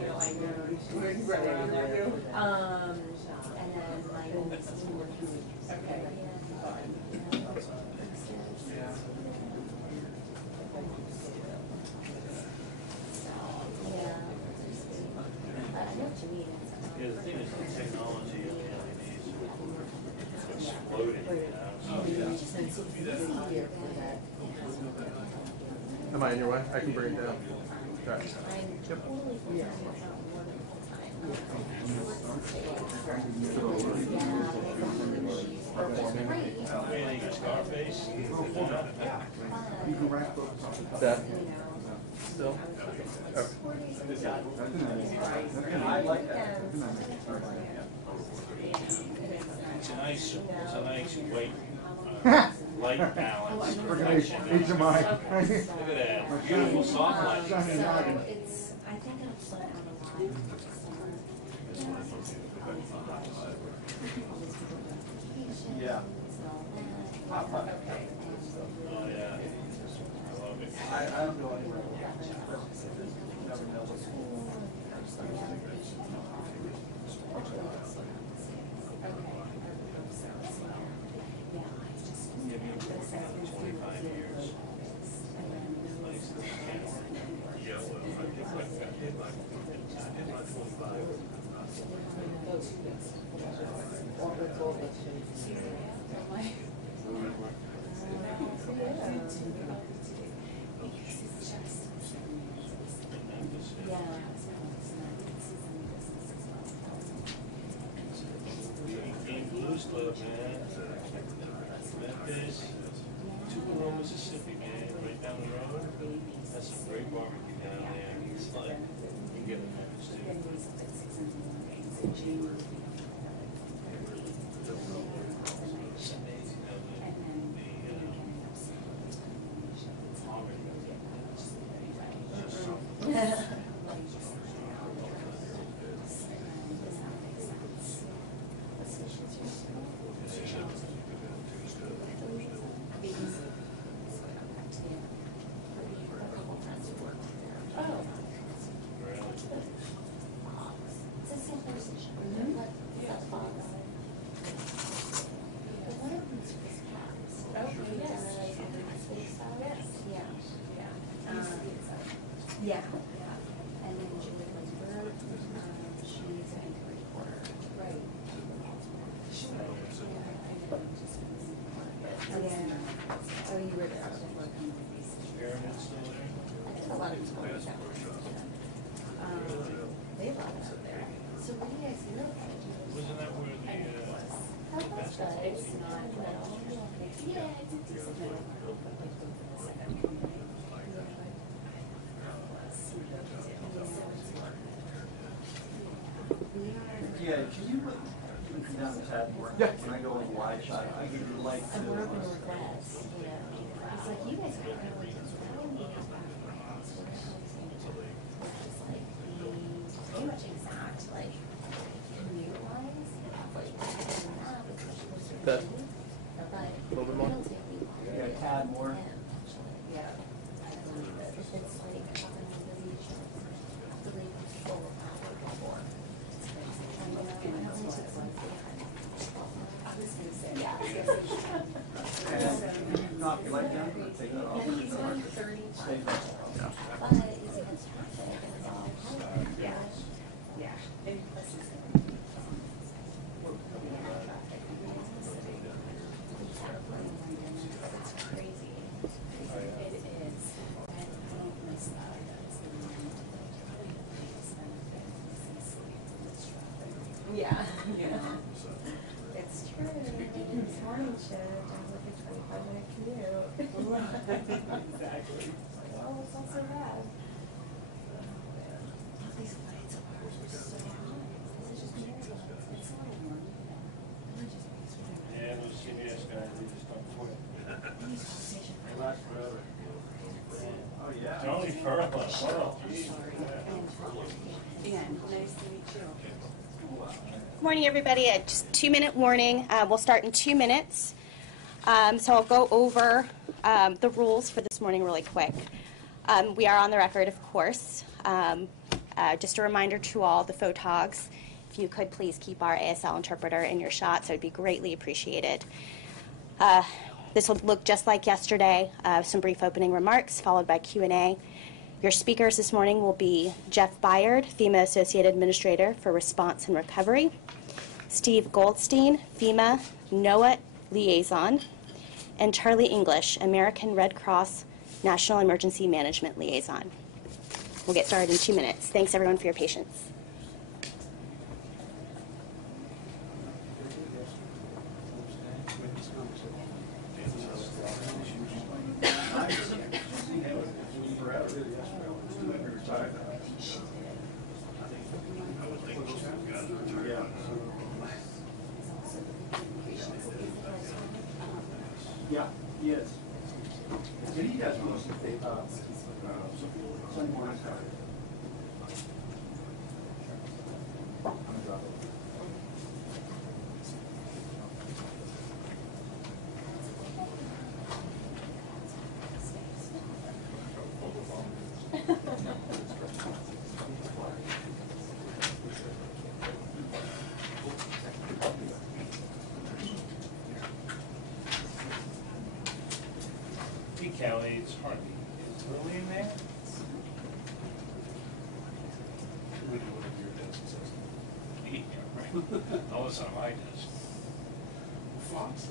And then my oldest is working. Okay. Yeah. I know what you mean. Yeah, the thing is the technology of the LEDs is exploding, Am I in your way? I can bring it down. Okay. Anything in Scarface? That still? Oh. I like that. It's a nice weight, light balance. Each of mine. Look at that, beautiful soft light. So it's, I think it'll slow down a lot. Yeah. Okay. Oh yeah, I love it. I don't go anywhere. Never know what's Give me 25 years. Yellow, I think like that. I did my 25. Blues Club, man. Memphis, Tupelo, Mississippi, man, right down the road. That's some great barbecue down there. It's like, you get it in Memphis too. It's amazing how Yeah. And then Julie Linsberg, she's a reporter. Right. Yeah. Oh, you were there. Experiments still there? I think a lot of people are there. They love it up there. So what do you guys hear about it? Wasn't that where the basketball team? Yeah, I did this. Yeah, can you put down the tab more? Yeah. When I go in wide shot, I give you light I'm to working with Wes, you know. It's like, you guys are really just pretty much exact, like, commute wise. That. But A little bit more? it'll take me longer. Yeah, a tad more. Yeah. I believe it. If it's like, I'm gonna really full of power before. And I only took one day. I was gonna say, yeah. And knock your light down, take that off. And he's on 30. Stay But it's against traffic and it's all hard. Yeah. Yeah. Maybe plus it's crazy. It is. I don't miss that. Yeah. Yeah. It's true. This morning shift, I was like a 25-minute commute. Exactly. Well, it's not so bad. All these lights are so hot. This is just terrible. It's so warm. Yeah, those CBS guys, they just don't quit. They last forever. Oh, yeah. Tony Furlong, oh, geez. Yeah, nice to meet you. Good morning, everybody. Just 2-minute warning. We'll start in 2 minutes. So I'll go over the rules for this morning really quick. We are on the record, of course, Just a reminder to all the photogs, if you could please keep our ASL interpreter in your shots, it would be greatly appreciated. This will look just like yesterday, some brief opening remarks followed by Q&A. Your speakers this morning will be Jeff Byard, FEMA Associate Administrator for Response and Recovery, Steve Goldstein, FEMA NOAA Liaison, and Charlie English, American Red Cross National Emergency Management Liaison. We'll get started in 2 minutes. Thanks everyone for your patience. Yeah, he is. Did he guys want to Sunday morning Saturday? Hey Kelly, it's Harvey. Is Lily in there? We do whatever your desk says. Yeah, right. No, it's on my desk. Fox,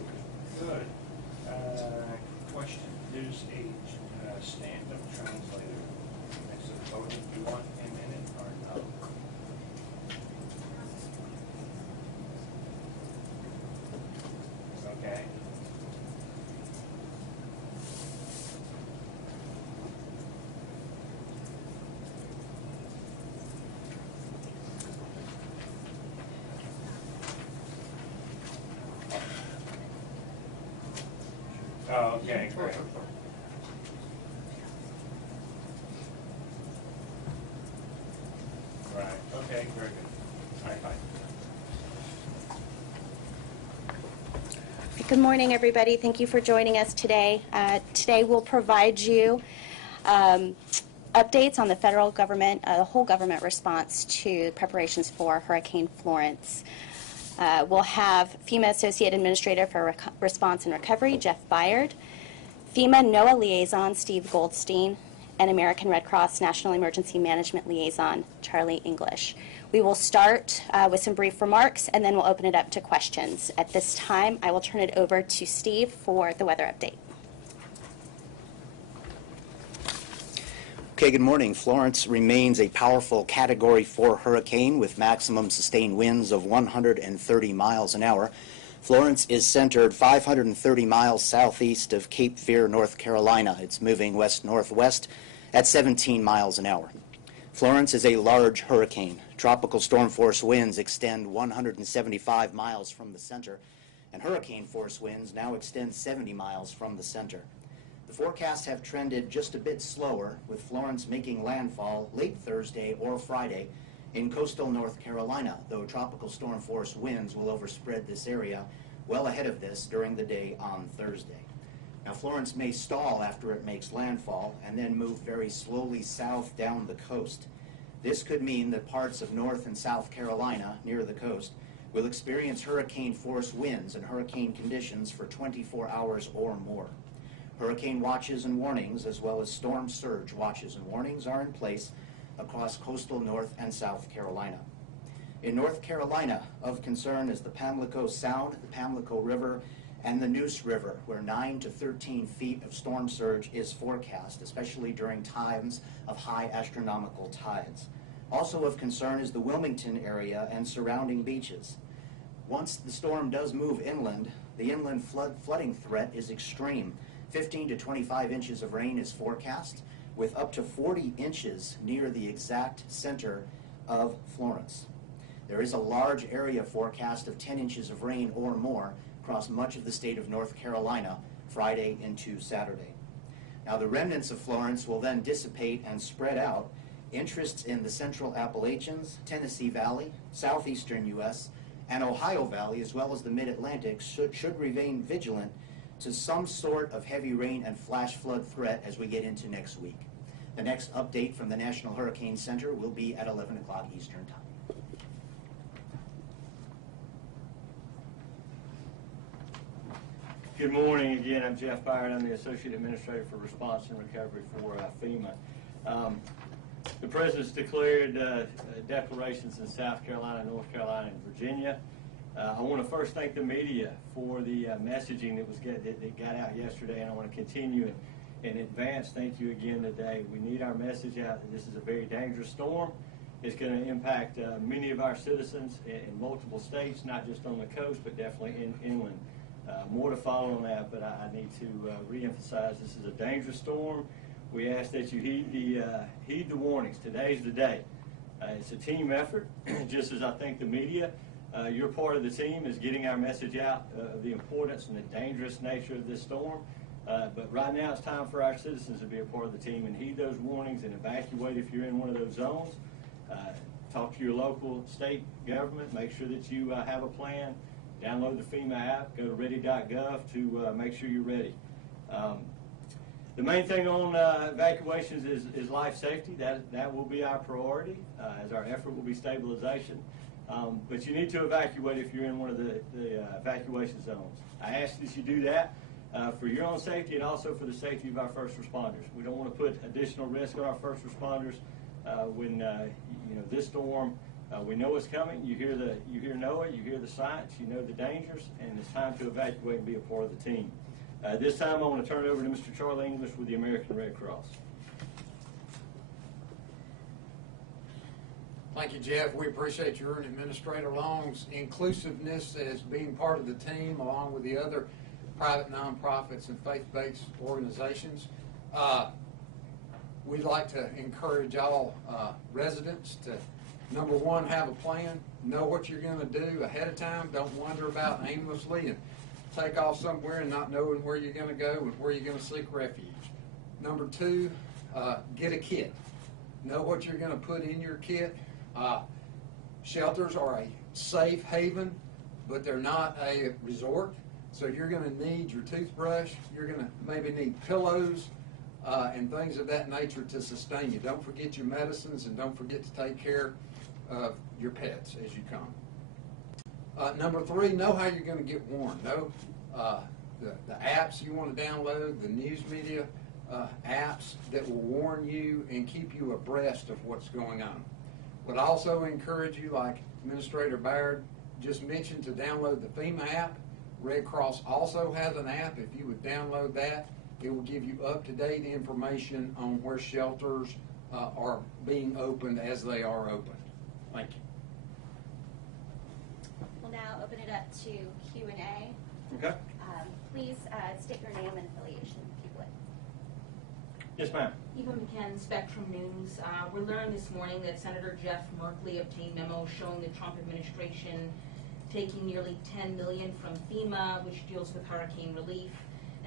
good. Question, there's a stand-up translator next to the podium. Do you want him in it or no? Okay. Oh, okay, great. Right, okay, very good. All right, bye. Good morning, everybody. Thank you for joining us today. Today we'll provide you updates on the federal government, the whole government response to preparations for Hurricane Florence. We'll have FEMA Associate Administrator for Response and Recovery, Jeff Byard, FEMA NOAA Liaison, Steve Goldstein, and American Red Cross National Emergency Management Liaison, Charlie English. We will start with some brief remarks, and then we'll open it up to questions. At this time, I will turn it over to Steve for the weather update. Okay, good morning. Florence remains a powerful Category 4 hurricane with maximum sustained winds of 130 miles an hour. Florence is centered 530 miles southeast of Cape Fear, North Carolina. It's moving west-northwest at 17 miles an hour. Florence is a large hurricane. Tropical storm force winds extend 175 miles from the center, and hurricane force winds now extend 70 miles from the center. The forecasts have trended just a bit slower, with Florence making landfall late Thursday or Friday in coastal North Carolina, though tropical storm force winds will overspread this area well ahead of this during the day on Thursday. Now, Florence may stall after it makes landfall and then move very slowly south down the coast. This could mean that parts of North and South Carolina near the coast will experience hurricane force winds and hurricane conditions for 24 hours or more. Hurricane watches and warnings, as well as storm surge watches and warnings, are in place across coastal North and South Carolina. In North Carolina, of concern is the Pamlico Sound, the Pamlico River, and the Neuse River, where 9 to 13 feet of storm surge is forecast, especially during times of high astronomical tides. Also of concern is the Wilmington area and surrounding beaches. Once the storm does move inland, the inland flooding threat is extreme. 15 to 25 inches of rain is forecast, with up to 40 inches near the exact center of Florence. There is a large area forecast of 10 inches of rain or more across much of the state of North Carolina Friday into Saturday. Now, the remnants of Florence will then dissipate and spread out. Interests in the central Appalachians, Tennessee Valley, southeastern U.S., and Ohio Valley, as well as the mid-Atlantic, should remain vigilant to some sort of heavy rain and flash flood threat as we get into next week. The next update from the National Hurricane Center will be at 11 o'clock Eastern Time. Good morning again. I'm Jeff Byron. I'm the Associate Administrator for Response and Recovery for FEMA. The President's declared declarations in South Carolina, North Carolina, and Virginia. I want to first thank the media for the messaging that got out yesterday, and I want to continue in advance. Thank you again today. We need our message out that this is a very dangerous storm. It's going to impact many of our citizens in multiple states, not just on the coast, but definitely inland. More to follow on that, but I need to reemphasize this is a dangerous storm. We ask that you heed the warnings. Today's the day. It's a team effort, just as I think the media, you're part of the team, is getting our message out of the importance and the dangerous nature of this storm. But right now it's time for our citizens to be a part of the team and heed those warnings and evacuate if you're in one of those zones. Talk to your local state government. Make sure that you have a plan. Download the FEMA app. Go to ready.gov to make sure you're ready. The main thing on evacuations is life safety. That will be our priority, as our effort will be stabilization. But you need to evacuate if you're in one of the evacuation zones. I ask that you do that for your own safety and also for the safety of our first responders. We don't want to put additional risk on our first responders when this storm. We know it's coming. You hear NOAA, you hear the science, you know the dangers, and it's time to evacuate and be a part of the team. This time I want to turn it over to Mr. Charlie English with the American Red Cross. Thank you, Jeff. We appreciate your and Administrator Long's inclusiveness as being part of the team along with the other private nonprofits and faith-based organizations. We'd like to encourage all residents to, number one, have a plan. Know what you're going to do ahead of time. Don't wander about aimlessly and take off somewhere and not knowing where you're going to go and where you're going to seek refuge. Number two, get a kit. Know what you're going to put in your kit. Shelters are a safe haven, but they're not a resort. So you're going to need your toothbrush. You're going to maybe need pillows and things of that nature to sustain you. Don't forget your medicines, and don't forget to take care of your pets as you come. Number three, know how you're going to get warned. Know the apps you want to download, the news media apps that will warn you and keep you abreast of what's going on. Would also encourage you, like Administrator Baird just mentioned, to download the FEMA app. Red Cross also has an app. If you would download that, it will give you up-to-date information on where shelters are being opened as they are opened. Thank you. We'll now open it up to Q&A. Okay. Please state your name and affiliation, if you would. Yes, ma'am. Eva McCann, Spectrum News. We learned this morning that Senator Jeff Merkley obtained memos showing the Trump administration taking nearly $10 million from FEMA, which deals with hurricane relief,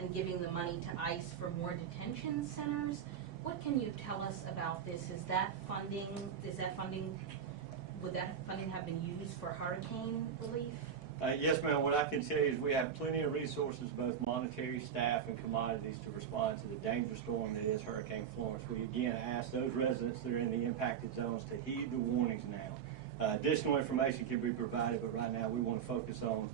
and giving the money to ICE for more detention centers. What can you tell us about this? Would that funding have been used for hurricane relief? Yes, ma'am. What I can tell you is we have plenty of resources, both monetary, staff, and commodities, to respond to the dangerous storm that is Hurricane Florence. We again ask those residents that are in the impacted zones to heed the warnings now. Additional information can be provided, but right now we want to focus on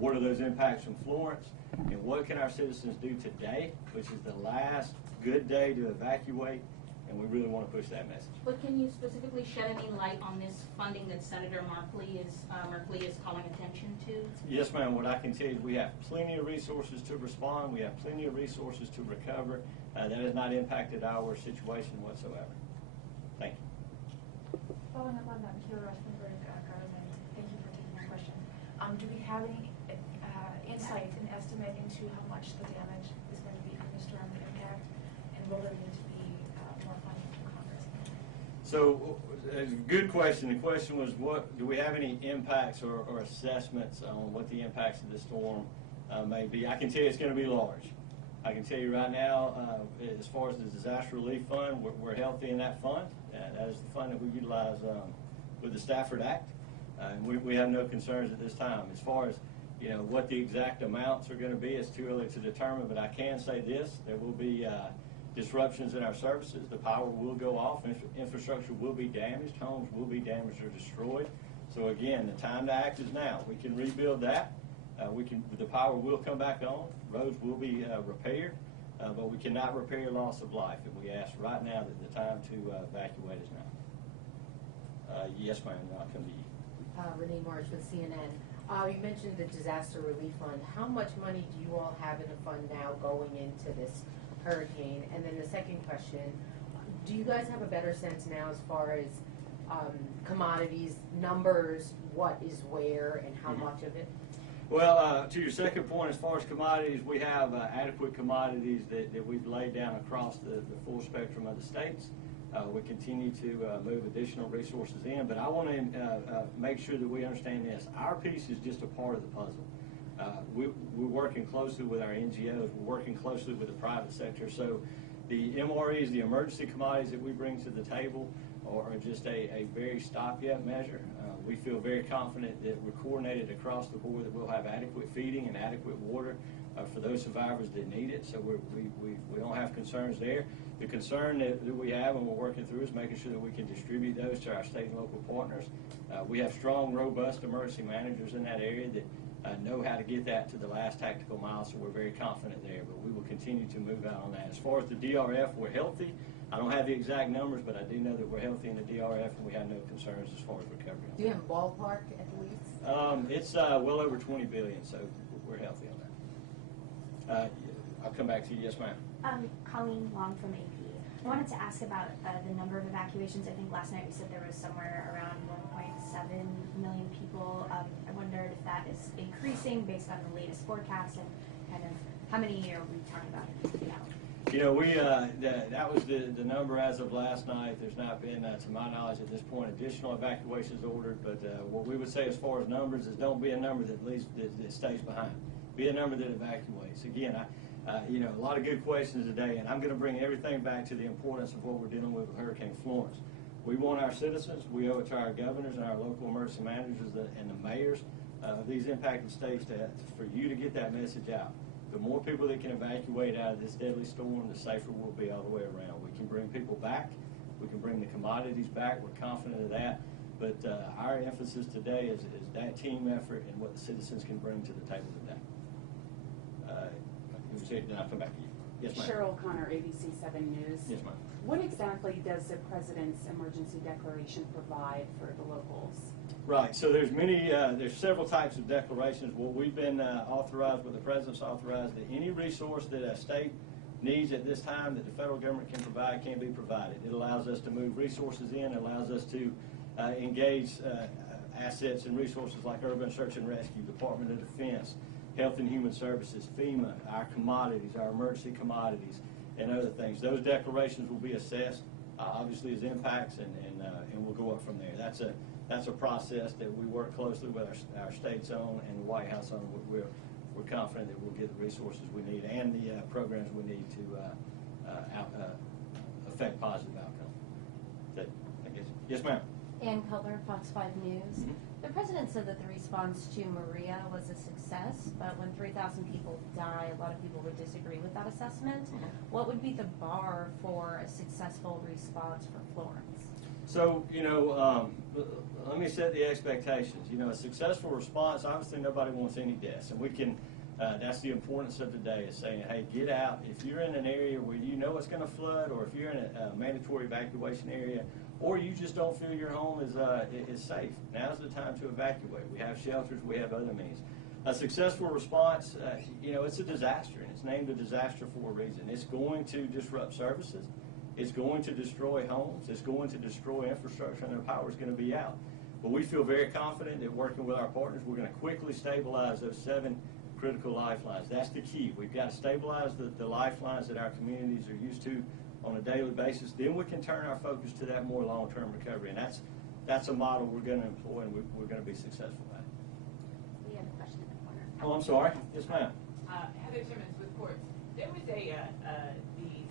what are those impacts from Florence and what can our citizens do today, which is the last good day to evacuate, and we really want to push that message. But can you specifically shed any light on this funding that Senator Merkley is calling attention to? Yes, ma'am. What I can tell you is we have plenty of resources to respond. We have plenty of resources to recover. That has not impacted our situation whatsoever. Thank you. Following up on that, Michaela Rushmanberg, Garland, thank you for taking my question. Do we have any insight and estimate into how much the damage is going to be from the storm, the impact, and will there need to be more funding from Congress? So, a good question. The question was, what do we have any impacts or assessments on what the impacts of this storm may be? I can tell you it's going to be large. I can tell you right now, as far as the disaster relief fund, we're healthy in that fund. That is the fund that we utilize with the Stafford Act. And we have no concerns at this time. As far as what the exact amounts are going to be, it's too early to determine, but I can say this: there will be disruptions in our services. The power will go off, infrastructure will be damaged, homes will be damaged or destroyed. So again, the time to act is now. We can rebuild that. The power will come back on. Roads will be repaired, but we cannot repair loss of life. And we ask right now that the time to evacuate is now. Yes, ma'am. I'll come to you. Renee Marsh with CNN. You mentioned the disaster relief fund. How much money do you all have in the fund now going into this hurricane? And then the second question, do you guys have a better sense now as far as commodities, numbers, what is where and how much of it? Well, to your second point, as far as commodities, we have adequate commodities that we've laid down across the full spectrum of the states. We continue to move additional resources in, but I want to make sure that we understand this. Our piece is just a part of the puzzle. We're working closely with our NGOs. We're working closely with the private sector. So the MREs, the emergency commodities that we bring to the table, are just a very stopgap measure. We feel very confident that we're coordinated across the board, that we'll have adequate feeding and adequate water for those survivors that need it. So we don't have concerns there. The concern that we have and we're working through is making sure that we can distribute those to our state and local partners. We have strong, robust emergency managers in that area that know how to get that to the last tactical mile, so we're very confident there. But we will continue to move out on that. As far as the DRF, we're healthy. I don't have the exact numbers, but I do know that we're healthy in the DRF, and we have no concerns as far as recovery. Do you have a ballpark at least? It's well over $20 billion, so we're healthy on that. I'll come back to you. Yes, ma'am. Colleen Long from AP. I wanted to ask about the number of evacuations. I think last night we said there was somewhere around 1.7 million people. I wondered if that is increasing based on the latest forecast, and kind of how many are we talking about now? You know, that was the number as of last night. There's not been, to my knowledge at this point, additional evacuations ordered. But what we would say as far as numbers is don't be a number that stays behind. Be a number that evacuates. Again, you know, a lot of good questions today, and I'm going to bring everything back to the importance of what we're dealing with Hurricane Florence. We want our citizens, we owe it to our governors and our local emergency managers and the mayors of these impacted states for you to get that message out. The more people that can evacuate out of this deadly storm, the safer we'll be all the way around. We can bring people back. We can bring the commodities back. We're confident of that. But our emphasis today is that team effort and what the citizens can bring to the table today. Then I'll come back to you. Yes, ma'am. Cheryl O'Connor, ABC 7 News. Yes, ma'am. What exactly does the President's emergency declaration provide for the locals? Right. So there's several types of declarations. What we've been authorized, what the President's authorized, that any resource that a state needs at this time that the federal government can provide can be provided. It allows us to move resources in. It allows us to engage assets and resources like Urban Search and Rescue, Department of Defense, Health and Human Services, FEMA, our commodities, our emergency commodities, and other things. Those declarations will be assessed, obviously, as impacts, and we'll go up from there. That's a process that we work closely with our states on and the White House on. We're confident that we'll get the resources we need and the programs we need to affect positive outcomes. I guess. Yes, ma'am. Ann Cutler, Fox 5 News. The President said that the response to Maria was a success, but when 3,000 people die, a lot of people would disagree with that assessment. What would be the bar for a successful response for Florence? So, you know, let me set the expectations. You know, a successful response, obviously nobody wants any deaths, and we can, that's the importance of today, is saying, hey, get out. If you're in an area where you know it's going to flood, or if you're in a mandatory evacuation area, or you just don't feel your home is safe, now's the time to evacuate. We have shelters, we have other means. A successful response, you know, it's a disaster, and it's named a disaster for a reason. It's going to disrupt services. It's going to destroy homes. It's going to destroy infrastructure, and the power is going to be out. But we feel very confident that working with our partners, we're going to quickly stabilize those 7 critical lifelines. That's the key. We've got to stabilize the lifelines that our communities are used to on a daily basis. Then we can turn our focus to that more long-term recovery, and that's a model we're going to employ, and we're going to be successful at. We have a question in the corner. Oh, I'm sorry. Yes, ma'am. Heather Timmons with Courts. There was the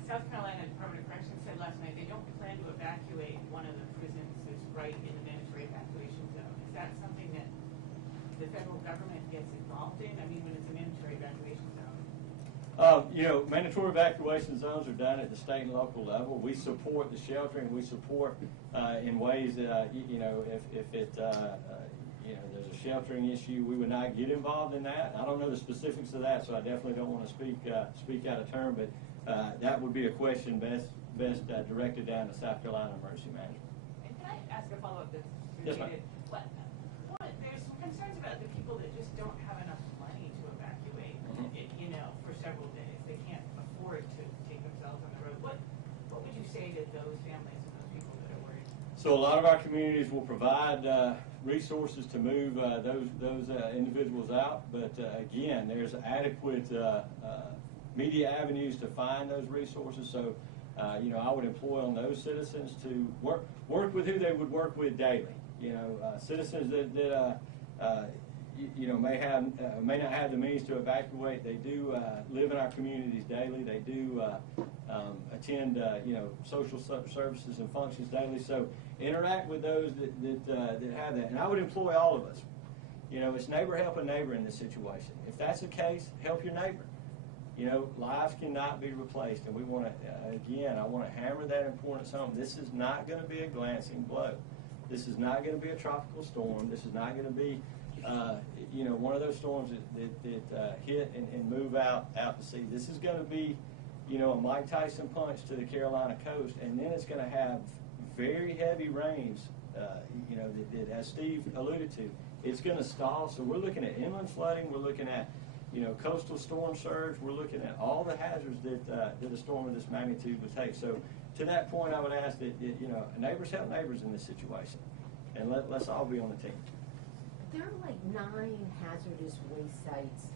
South Carolina Department of Corrections said last night they don't plan to evacuate one of the prisons that's right in the mandatory evacuation zone. Is that something that the federal government gets involved in? I mean, when it's a mandatory evacuation zone? You know, mandatory evacuation zones are done at the state and local level. We support the sheltering. We support in ways that, you know, if it, you know, there's a sheltering issue, we would not get involved in that. I don't know the specifics of that, so I definitely don't want to speak out of turn, but that would be a question best directed down to South Carolina Emergency Management. And can I ask a follow-up that's Yes, ma'am. related? There's some concerns about the people that just don't have enough money to evacuate, you know, for several days. They can't afford to take themselves on the road. What would you say to those families and those people that are worried? So a lot of our communities will provide resources to move those individuals out, but again, there's adequate media avenues to find those resources. So, you know, I would employ on those citizens to work with who they would work with daily. You know, citizens that you know may not have the means to evacuate. They do live in our communities daily. They do attend you know, social services and functions daily. So interact with those that have that. And I would employ all of us. You know, it's neighbor helping neighbor in this situation. If that's the case, help your neighbor. You know, lives cannot be replaced, and we want to again. I want to hammer that importance home. This is not going to be a glancing blow. This is not going to be a tropical storm. This is not going to be, you know, one of those storms that hit and move out to sea. This is going to be, you know, a Mike Tyson punch to the Carolina coast, and then it's going to have very heavy rains, you know, that as Steve alluded to, it's going to stall. So we're looking at inland flooding. We're looking at, you know, coastal storm surge. We're looking at all the hazards that a storm of this magnitude would take. So to that point, I would ask that, you know, neighbors help neighbors in this situation, and let's all be on the team. There are like 9 hazardous waste sites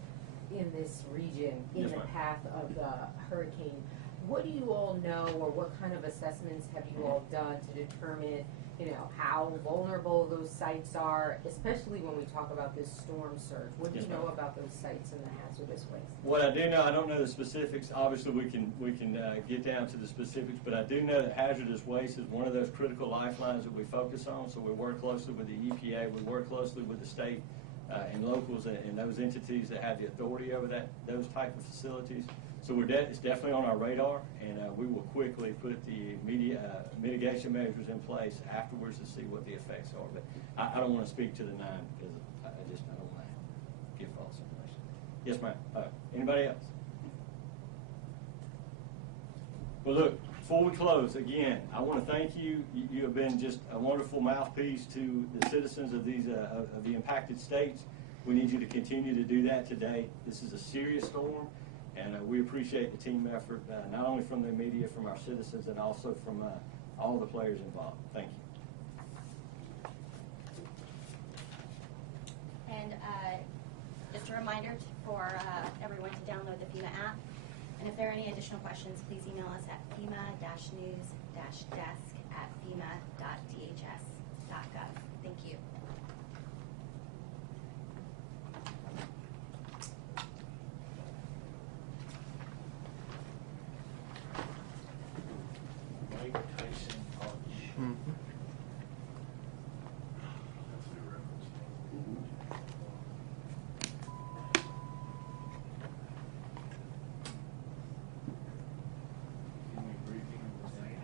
in this region in Yes, the ma'am. path of the hurricane. What do you all know, or what kind of assessments have you all done to determine, you know, how vulnerable those sites are, especially when we talk about this storm surge? What do Yes, you know ma'am. about those sites and the hazardous waste? What I do know, I don't know the specifics. Obviously, we can get down to the specifics, but I do know that hazardous waste is one of those critical lifelines that we focus on. So we work closely with the EPA. We work closely with the state and locals and those entities that have the authority over those type of facilities. So it's definitely on our radar, and we will quickly put the mitigation measures in place afterwards to see what the effects are. But I don't want to speak to the 9 because I don't want to give false information. Yes, ma'am. Anybody else? Well, look, before we close, again, I want to thank you. You have been just a wonderful mouthpiece to the citizens of these of the impacted states. We need you to continue to do that today. This is a serious storm, and we appreciate the team effort, not only from the media, from our citizens, and also from all the players involved. Thank you. And just a reminder for everyone to download the FEMA app. And if there are any additional questions, please email us at FEMA-news-desk@fema.dhs.gov. Thank you. Mike Tyson punch. That's the reference. Give me a briefing of the day.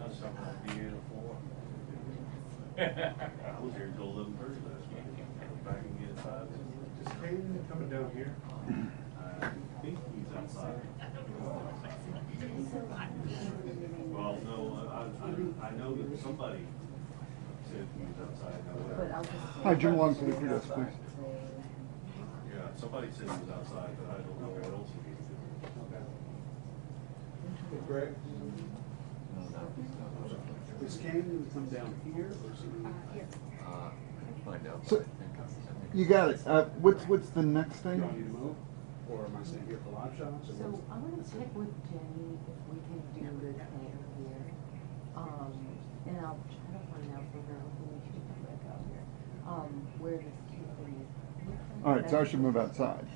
That's something beautiful. I was here till 11:30 last night. Go back and get 5. Is Hayden coming down here? I think he's outside. Well, no, I know that somebody said he was outside. Hi, Jim Long, can you read us, please? Yeah, somebody said he was outside, but I don't know what else he needs to do. Greg? Is Canyon going to come down here or is he? Find out. So, you got it. What's the next thing? Do you want me to move, or am I staying here for live shots? So I want to check with Jenny if we can do this later here. And I'll try to find out from her who we should come back out here. Where this Q3 is. All right, so I should move outside.